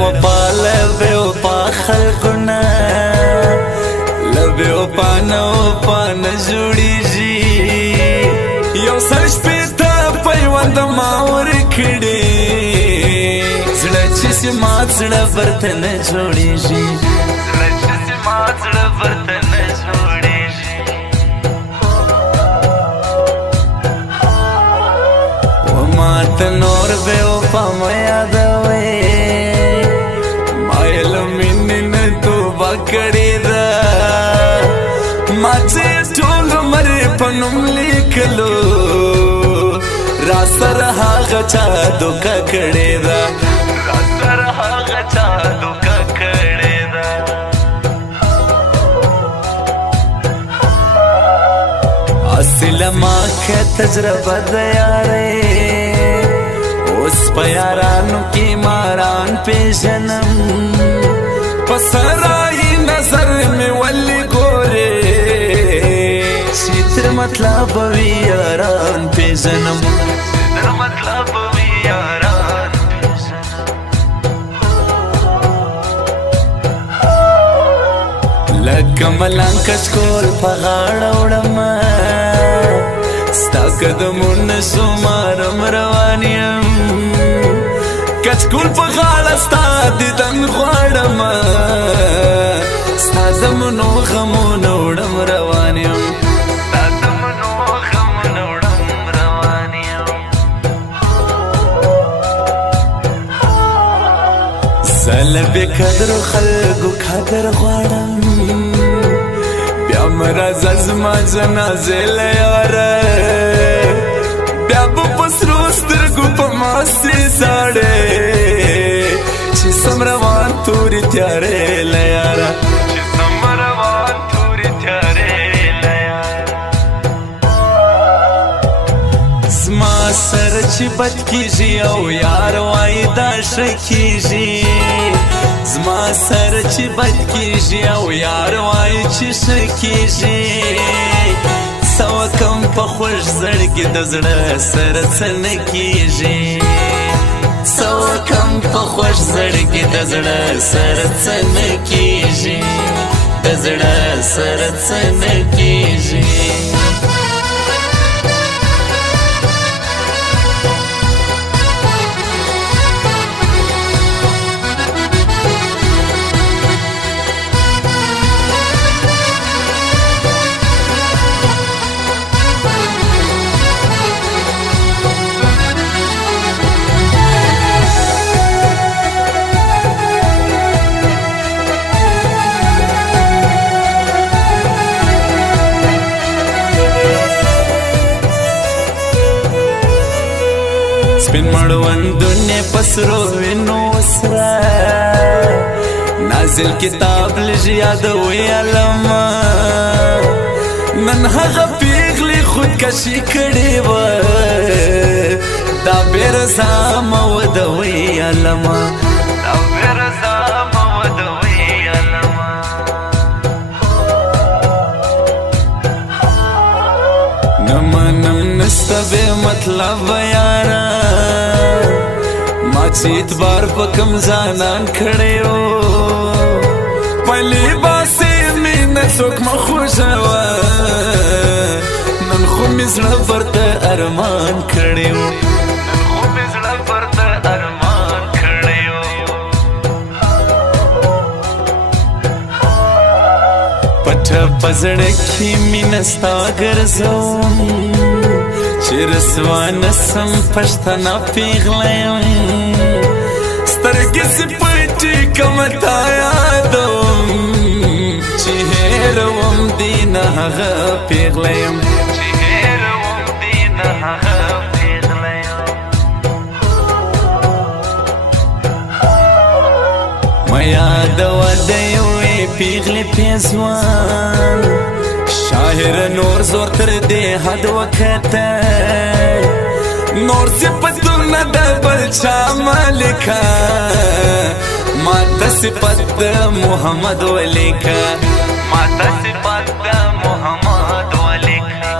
وفا لبیوفا خلقنا لبیوفا نوفا نجوڑیجی یو سرش پیتا پیوند ماور کڑی زڑا چیسی مات زڑا برتن جوڑیجی زڑا چیسی مات زڑا برتن جوڑیجی ومات نور بیوفا میادوی مایل منن توبا کڑی دا ماچه ټول مری پنوم لیکلو را سره هغه چا دوکا کړی دا را سره هغه چا دوکا کړی دا اصل ما که تجربه د یارې اوس په یارانو کې ماران پیژنم پسرای نظر می ولی ګورې تر مطلب وی یاران پیژنم تر مطلب وی یاران پیژنم لکه ملنګ کچکول په غاړه وړم ستا قدمونه شمارم روان یم کچکول په غاړه ستا دیدن غواړم ستا دمنو غمونه وړم روان یم لبی قدر خلقو قدر غواړم بیا مرز زما جنازه لیاره بیا په سرو سترګو په ماسې ساړې چې سم روان تورې تیارې لیاره چې سم روان تورې تیارې لیاره زما سره چې بد کیږي او یار وای دا ښه کیږي زما سره چې بد کیږي او یار وای چې ښه کیږي څه وکم په خوږ زړګي د زړه سره څه نه کیږي څه وکم په خوږ زړګي د زړه سره څه نه کیږي د زړه سره څه نه کیږي سپین مړوندونه پسرو وینو سره نازل کتاب لږ یادوي علما نن هغه پیغلې خودکشي کړې وه دا بېرزا مه ودوي علما دا بېرزا مه ودوي علما نه منم نسته بې مطلب یاره ما چې اعتبار په کم ځانان کړی و پهلې باسې مینه څوک مه خوږوه نن خو مې زړه ورته ارمان کړی و نن خو مې زړه ورته ارمان کړی و پټه په زړه کې مینه ستا ګرځوم چې رسوا نسم پښتنه پیغله یم سترګې سې پټې کړم تا یادوم چې هېروم دې نه هغه پیغله یم چې هېروم دې نه هغه پیغله یم مه یادوه د یوې پیغلې پیزوان شاعر نور زور تر دې حد وکته نور صفتونه د بل چا مالکه ما ته صفت د محمد ولیکه ما ته صفت د محمد ولیکه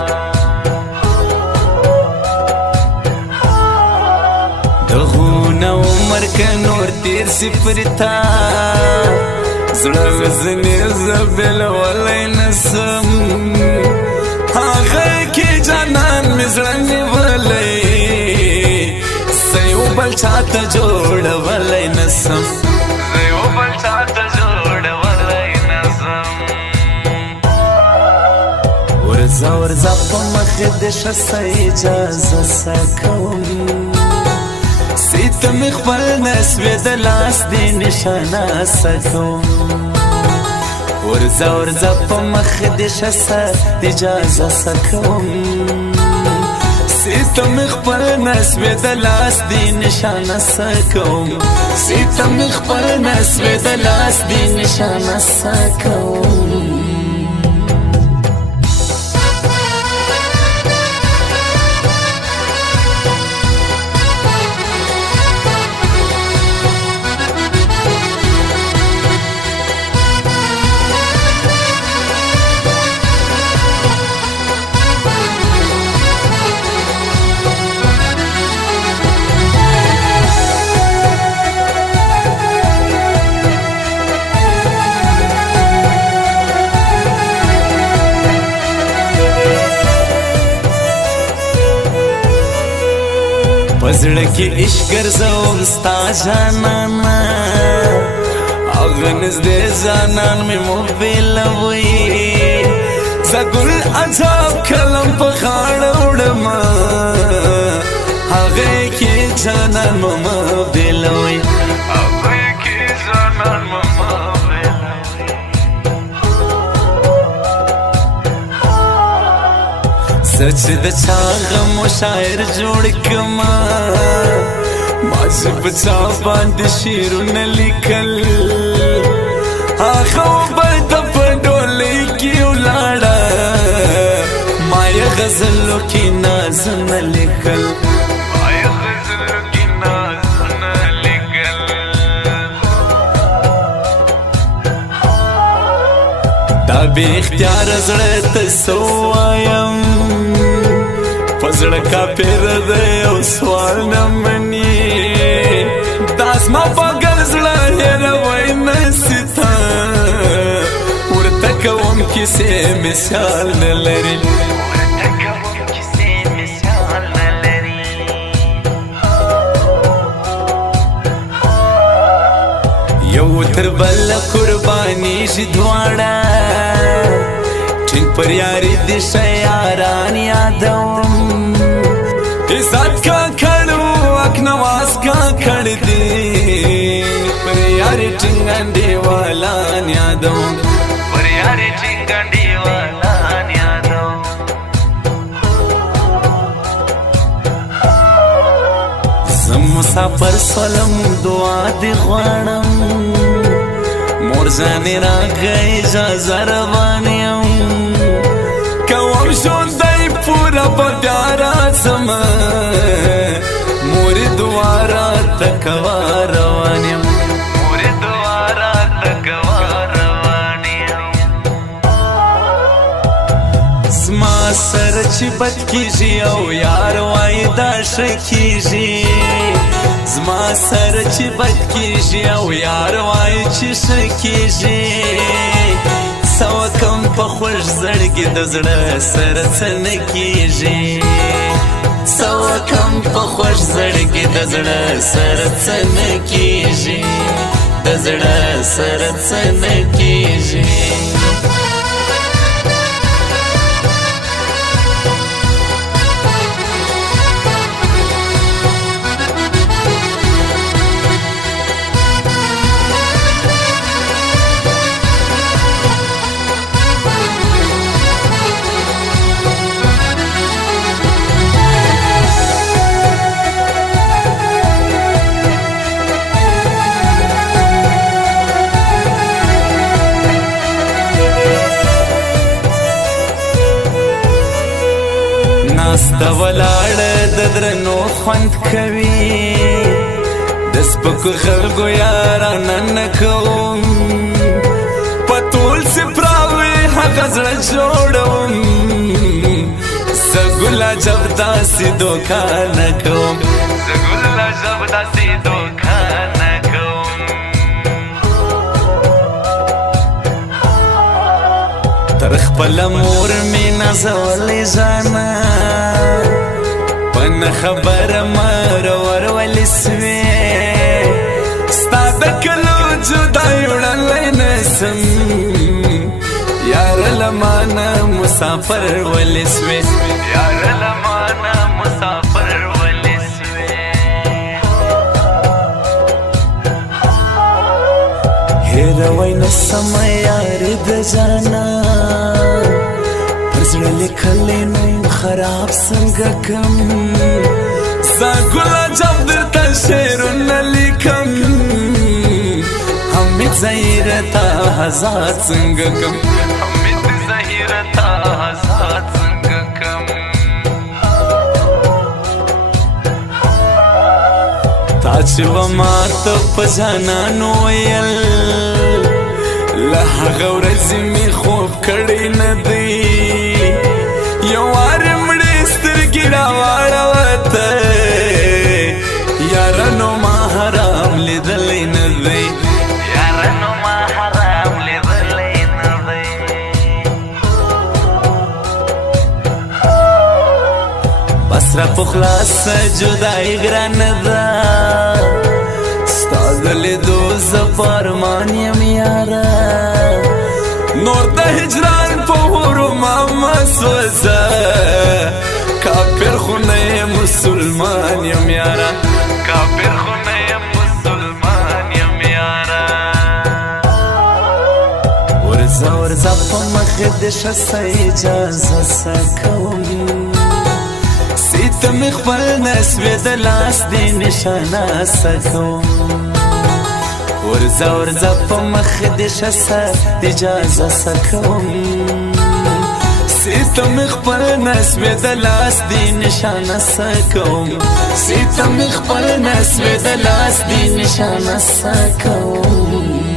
دغونه عمر که نور تیر تیر سی پرتا زړه وزنی زبل ولای نسم هغه کې جانان می زړه نیولای سیو بل چاته جوړ ولای نسم سیو بل چاته جوړ ولای نسم ورځه ورځه په مخ دې شسه اجازه سکوم سیتم خپل نسوی د لاس دی نشانه سکوم ورځه ورځه په مخ دې شسه اجازه سکوم سیتم خپل نسوی د لاس دی نشانه سکوم سیتم خپل نسوی د لاس دی نشانه سکوم پزړه کې عشق ګرځوم ستا جانانا هغه نږدې ځانان مې موبیلوي زه ګل عجب کلم په غاړه وړم هغه کې جانان مې موبیلوي هغه کې جانان مې سچ د چا غم و شاعر جوړ کما ما چې په چا باندې شعرونه لیکل هغه به د په ډولۍ کې ولاړه ما یې غزلو کې نازونه لیکل ما یې غزلو کې نازونه لیکل دا بې اختیاره زړه ته څه ووایم پزړه کا پیر دی او سوال نه مني داس ما پاگل زړه هېروی نسي تا ورته کوم کیسې مثال نه لري ورته کوم کیسې مثال نه لري یو تر بل قرباني شي دواړه ټینګ پر یاري دي شیاران یادوم عزت کا کھڑو اک نواز کا کھڑ دی پر یاری ٹنگنڈی والا نیادو پر یاری ٹنگنڈی والا نیادو زم مسافر سلم دعا دی غوانم مور زانی را گئی اجازه روانیم کوم شون دی پورا پیارا سما موری دوارا تکوا روانیم موری دوارا تکوا روانیم زما سر چې بد کیږي او یار وای دا ښه کیږي زما سر چې بد کیږي او یار وای چې ښه کیږي سو کم په خوږ زړګي د زړه سره څه نه کیږي سو کم په خوږ زړګي د زړه سره څه نه کیږي د زړه سره څه نه کیږي ناسته ولاړه د درنو خوند کوي د سپکو خلکو یارانه نه کوم په ټول سپراوي هغه زړه جوړوم زه ګل عجب داسې دوکه نه کوم زه ګل عجب داسې دوکه نه کوم پر خپل مور می نازولې ځانا پن خبر مر ور ولسوي ستا د کلو جدا وړلې نسم یار لمانه مسافر ولسوي یار لمانه مسافر ولسوي هر وای نسم یار د جانا پرزړه لیکلې نو خراب څنګه کم زګلا جام درته شعرونه لیکم حمید زهیرتا هزار څنګه کم حمید زهیرتا هزار څنګه کم تا چې و ماته په جانانو ویل له هغه ورځې مې خوب کړی نه دی یو وار مړې سترګې راواړوته یارانو ما حرام لیدلی نه دی یارانو ما حرام لیدلی نه دی بس را په خلاصه جدایي ګرانه ده ستا د لیدو زه په ارمان یم یاره نور د هجران په غرما مه سوځه کافر خو نه یم مسلمان یم یاره کافر خو نه یم مسلمان یم یاره ورځه ورځه په مخې د شه څه اجازه څه کوم ته مې خپل نسوې د لاس دې نشانه څه کوم ورځه ورځه په مخې دې شه څه اجازه څه کوم ته مې خپل نسوې د لاس دې نشانه څه کوم ته مې خپل نسوې د لاس دې نشانه څه کوم